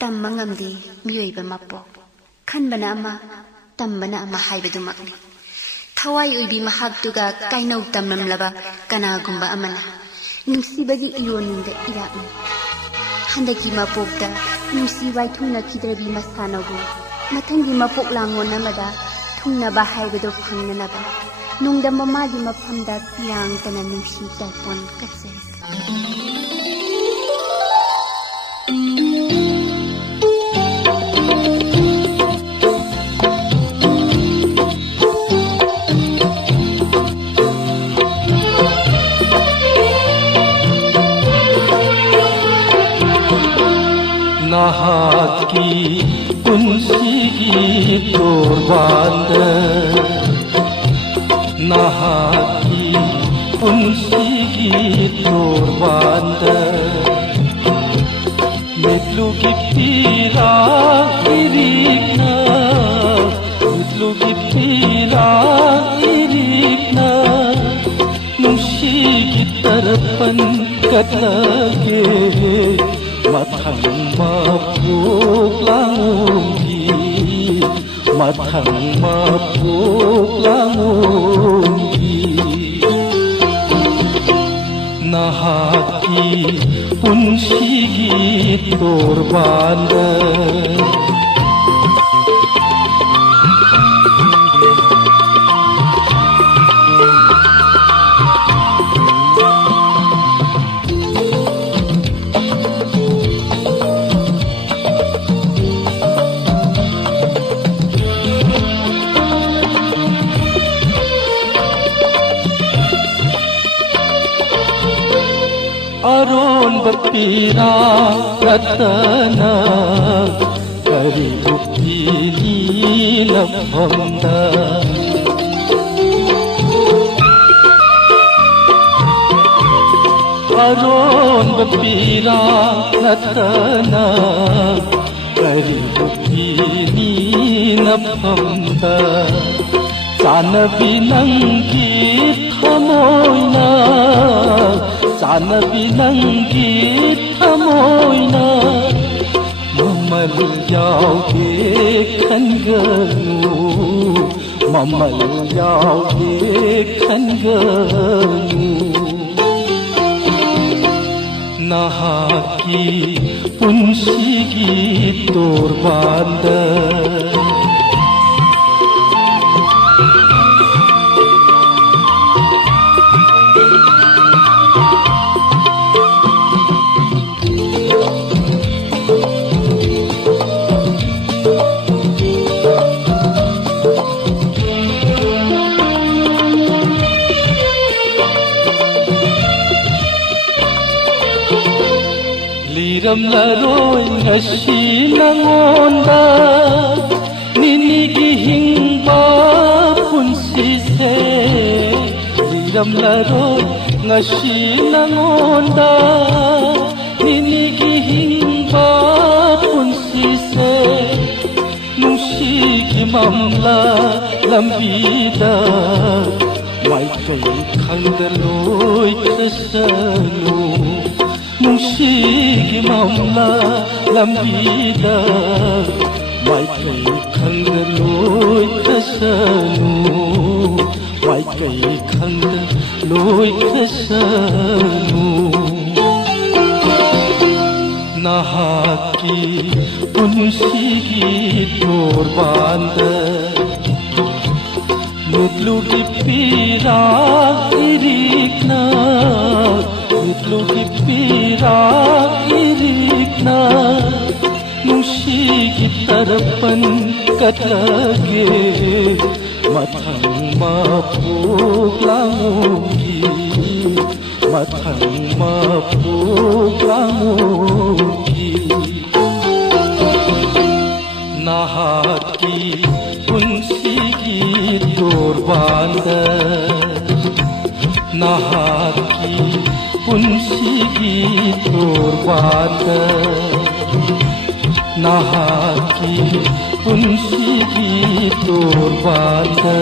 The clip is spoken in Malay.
Tamma ngamdi miyoiba mapok khanbana ama tambana ama haibadumakni thawai uibi mahaktuga kainau tamlamlaba kanagumba amana nungsibagi ironunda irakni handaki mapokta nungsi waithungna khidrabi masanabu mathangi mapok langon amada thungnaba haibado phangnanaba nungda mamagi maphamda pirang tana nungsi taipon katse Nahaki unsigi torbanda Nahaki unsigi torbanda Mitlugi pira irikna Mitlugi pira irikna Nushigi tarapan katlage Mathang mapuk langunggi Mathang mapuk langunggi Nahaki unsigi torbanda Aron bapira ratana kari bukti lapamda Aron bapira ratana kari bukti lapamda Sanabi nangki thamoina Sanabi nangki thamoina Mamal yauge khanganu Mamal yauge khanganu Nahaki unsigi torbanda Liram laroi ngasi nangonda Ninigi hingba punsise Liram laroi ngasi nangonda Ninigi hingba punsise Nushigi mamla lambida Maikai khandaloi kasanu Nushigi mamla lambida Maikai khandaloi kasanu Maikai khandaloi kasanu Nahaki unsigi torbanda Mitlugi pira irikna Mitlugi pira irikna Nushigi tarapan katlage Mathang mapuk langunggi Mathang mapuk langunggi Nahaki unsigi torbanda Nahaki unsigi torbanda Nahaki unsigi torbanda